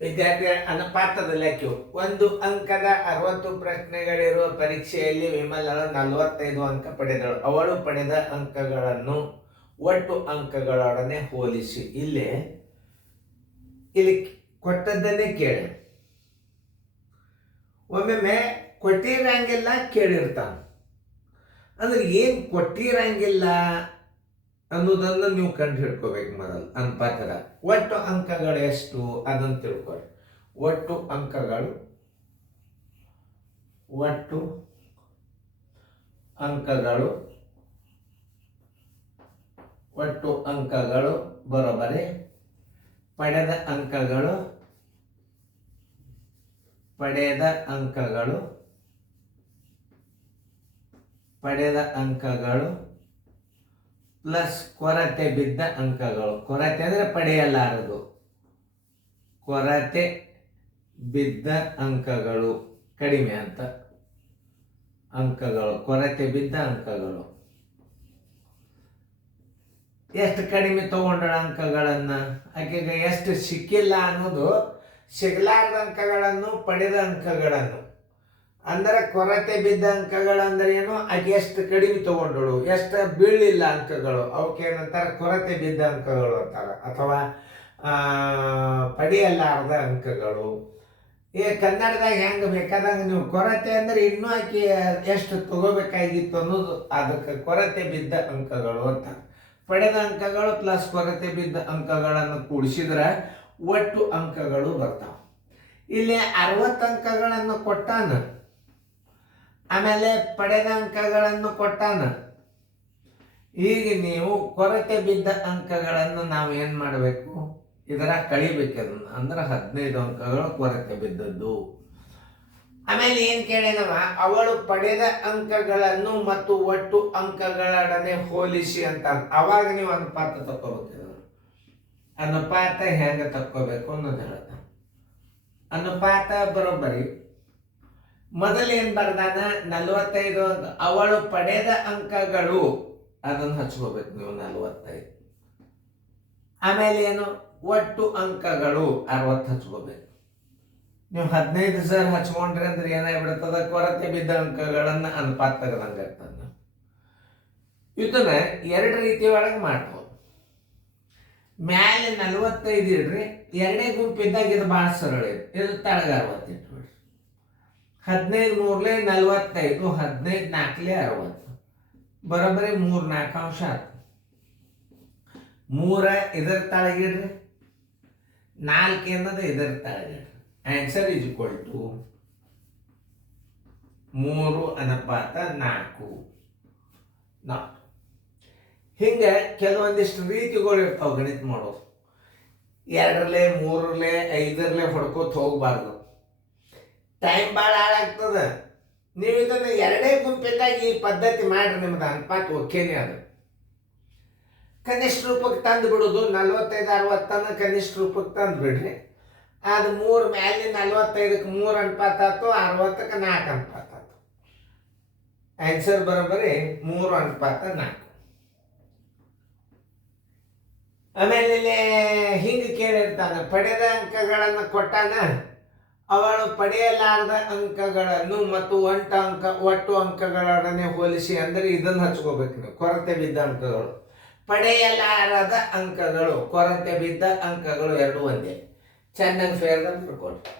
ವಿದ್ಯಾರ್ಥಿ ಅನುಪಾತದ ಲೆಕ್ಕ 1 ಅಂಕದ 60 ಪ್ರಶ್ನೆಗಳಿರುವ ಪರೀಕ್ಷೆಯಲ್ಲಿ ವಿಮಲಳು 45 ಅಂಕ ಪಡೆದಳು. ಅವಳು ಪಡೆದ ಅಂಕಗಳನ್ನು ಒಟ್ಟು ಅಂಕಗಳೊಡನೆ ಹೋಲಿಸಿ. ಇಲ್ಲಿ ಕೊಟ್ಟದ್ದನ್ನೇ ಕೇಳಿ. ಒಮ್ಮೊಮ್ಮೆ ಕೊಟ್ಟಿರಂಗಿಲ್ಲ, ಕೇಳಿರ್ತಾನ. ಅಂದ್ರೆ ಏನು ಕೊಟ್ಟಿರಂಗಿಲ್ಲ ಅನ್ನೋದನ್ನು ನೀವು ಕಂಡು ಹಿಡ್ಕೋಬೇಕು. ಮೊದಲು ಅನುಪಾತದ ಒಟ್ಟು ಅಂಕಗಳು ಎಷ್ಟು ಅದನ್ನು ತಿಳ್ಕೊಳ್ಳಿ. ಒಟ್ಟು ಅಂಕಗಳು ಬರೋಬರಿ ಪಡೆದ ಅಂಕಗಳು ಪ್ಲಸ್ ಕೊರತೆ ಬಿದ್ದ ಅಂಕಗಳು. ಕೊರತೆ ಅಂದರೆ ಪಡೆಯಲಾರದು. ಕೊರತೆ ಬಿದ್ದ ಅಂಕಗಳು ಕಡಿಮೆ ಅಂತ ಅಂಕಗಳು. ಕೊರತೆ ಬಿದ್ದ ಅಂಕಗಳು ಎಷ್ಟು ಕಡಿಮೆ ತಗೊಂಡ ಅಂಕಗಳನ್ನು, ಆಕೆಗೆ ಎಷ್ಟು ಸಿಕ್ಕಿಲ್ಲ ಅನ್ನೋದು, ಸಿಗಲಾರದ ಅಂಕಗಳನ್ನು, ಪಡೆದ ಅಂಕಗಳನ್ನು. ಅಂದರೆ ಕೊರತೆ ಬಿದ್ದ ಅಂಕಗಳಂದ್ರೆ ಏನು, ಆಕೆ ಎಷ್ಟು ಕಡಿಮೆ ತಗೊಂಡಳು, ಎಷ್ಟು ಬೀಳಿಲ್ಲ ಅಂಕಗಳು, ಅವಕ್ಕೇನಂತಾರೆ ಕೊರತೆ ಬಿದ್ದ ಅಂಕಗಳು ಅಂತಾರೆ, ಅಥವಾ ಪಡೆಯಲಾರದ ಅಂಕಗಳು. ಕನ್ನಡದಾಗ ಹೆಂಗೆ ಬೇಕಾದಂಗೆ ನೀವು ಕೊರತೆ ಅಂದರೆ ಇನ್ನೂ ಆಕೆ ಎಷ್ಟು ತಗೋಬೇಕಾಗಿತ್ತು ಅನ್ನೋದು, ಅದಕ್ಕೆ ಕೊರತೆ ಬಿದ್ದ ಅಂಕಗಳು ಅಂತ. ಪಡೆದ ಅಂಕಗಳು ಪ್ಲಸ್ ಕೊರತೆ ಬಿದ್ದ ಅಂಕಗಳನ್ನು ಕೂಡಿಸಿದ್ರೆ ಒಟ್ಟು ಅಂಕಗಳು ಬರ್ತಾವೆ. ಇಲ್ಲಿ 60 ಅಂಕಗಳನ್ನು ಕೊಟ್ಟಾನ, ಆಮೇಲೆ ಪಡೆದ ಅಂಕಗಳನ್ನು ಕೊಟ್ಟಾನ. ಈಗ ನೀವು ಕೊರತೆ ಬಿದ್ದ ಅಂಕಗಳನ್ನು ನಾವು ಏನು ಮಾಡಬೇಕು, ಇದರ ಕಳಿಬೇಕು. ಅದನ್ನು ಅಂದ್ರೆ 15 ಅಂಕಗಳು ಕೊರತೆ ಬಿದ್ದದ್ದು. ಆಮೇಲೆ ಏನು ಕೇಳಿದವ, ಅವಳು ಪಡೆದ ಅಂಕಗಳನ್ನು ಮತ್ತು ಒಟ್ಟು ಅಂಕಗಳೊಡನೆ ಹೋಲಿಸಿ ಅಂತ. ಅವಾಗ ನೀವು ಅನುಪಾತ ತಕ್ಕೋಬೇಕು. ಅನುಪಾತ ಹೆಂಗೆ ತಕ್ಕೋಬೇಕು ಅನ್ನೋದು ಹೇಳ್ದ. ಅನುಪಾತ ಬರೋಬ್ಬರಿ ಮೊದಲು ಏನು ಬರ್ದಾನ, 45 ಅಂಕ. ಅವಳು ಪಡೆದ ಅಂಕಗಳು ಅದನ್ನು ಹಚ್ಕೋಬೇಕು ನೀವು 45. ಆಮೇಲೆ ಏನು, ಒಟ್ಟು ಅಂಕಗಳು 60 ಹಚ್ಕೋಬೇಕು. ನೀವು 15 ಸರ್ ಹಚ್ಕೊಂಡ್ರಿ ಅಂದ್ರೆ ಏನಾಗ್ಬಿಡ್ತದ, ಕೊರತೆ ಬಿದ್ದ ಅಂಕಗಳನ್ನು ಅನುಪಾತ ತೆಗೆದಂಗೆ ಇರ್ತದೆ. ಇದನ್ನ 2 ರೀತಿ ಒಳಗೆ ಮಾಡ್ಬೋದು. ಮ್ಯಾಲೆ 45 ಇಡ್ರಿ, ಎರಡೇ ಗುಂಪಿದ್ದಾಗ ಇದು ಭಾಳ ಸರಳ ಇದೆ. ಇದು ತಳಗ 60 ಇಟ್ಬಿಡ್ರಿ. 15 ಮೂರ್ಲೆ 45, 15 ನಾಲ್ಕಲೆ 60, ಬರೋಬ್ಬರಿ 3 4 ಅಂಶ ಆಯ್ತು. 3 ಇದರ ತಳಗಿಡ್ರಿ, 4 ಅನ್ನೋದು ಇದರ ತಳಗಿಡ್ರಿ. ಆನ್ಸರ್ ಈಸ್ ಈಕ್ವಲ್ ಟು 3 ಅನುಪಾತ 4. ಹಿಂಗೆ ಕೆಲವೊಂದಿಷ್ಟು ರೀತಿಗಳು ಇರ್ತಾವೆ ಗಣಿತ ಮಾಡೋದು. 2ರಲ್ಲೇ 3ರಲ್ಲೇ 5ರಲ್ಲೇ ಹೊಡ್ಕೋತ ಹೋಗ್ಬಾರ್ದು, ಟೈಮ್ ಭಾಳ ಹಾಳಾಗ್ತದೆ. ನೀವು ಇದನ್ನು 2 ಗುಂಪಿದ್ದಾಗ ಈ ಪದ್ಧತಿ ಮಾಡ್ರಿ, ನಿಮ್ದು ಅನುಪಾತ ಓಕೆನೇ. ಅದು ಕನಿಷ್ಠ ರೂಪಕ್ಕೆ ತಂದು ಬಿಡೋದು. 45 60 ಕನಿಷ್ಠ ರೂಪಕ್ಕೆ ತಂದು ಬಿಡ್ರಿ. ಅದು 3 ಮ್ಯಾಲೆ 45ಕ್ಕೆ 3 ಅನುಪಾತ ಆಯ್ತು, 60ಕ್ಕೆ 4 ಅನುಪಾತ ಆಯ್ತು. ಆನ್ಸರ್ ಬರೋಬ್ಬರಿ 3 ಅನುಪಾತ 4. ಆಮೇಲೆ ಹಿಂಗೆ ಕೇಳಿರ್ತಾನೆ, ಪಡೆದ ಅಂಕಗಳನ್ನು ಕೊಟ್ಟಾನ. ಅವಳು ಪಡೆಯಲಾರದ ಅಂಕಗಳನ್ನು ಮತ್ತು ಒಟ್ಟು ಅಂಕಗಳೊಡನೆ ಹೋಲಿಸಿ. ಅಂದರೆ ಇದನ್ನು ಹಚ್ಕೋಬೇಕು ನೀವು, ಕೊರತೆ ಬಿದ್ದ ಅಂಕಗಳು. ಪಡೆಯಲಾರದ ಅಂಕಗಳು, ಕೊರತೆ ಬಿದ್ದ ಅಂಕಗಳು ಎರಡು ಒಂದೇ. ಚೆನ್ನಾಗಿ ಫೇರ್ದಾಗ ಬರ್ಕೊಡ್ರಿ.